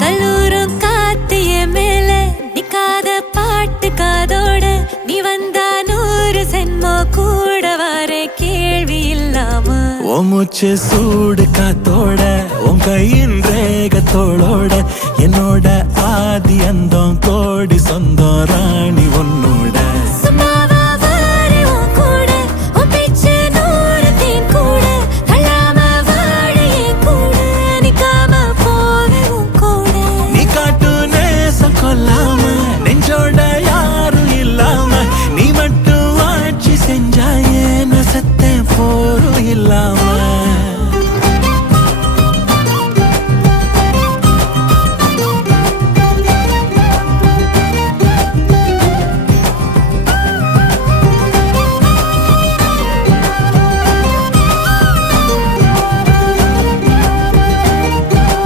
கல்லூரும் காத்திய மேல நிக்காத பாட்டு காதோட நீ வந்தா 100 சென்மோ கூட வர கேள்வி இல்லாம உன் மூச்சு சூடு காத்தோட உன் கையின் ரேகத்தோளோட என்னோட ஆதி அந்தம் கோடி சொந்தம் ராணி ஒன்னும்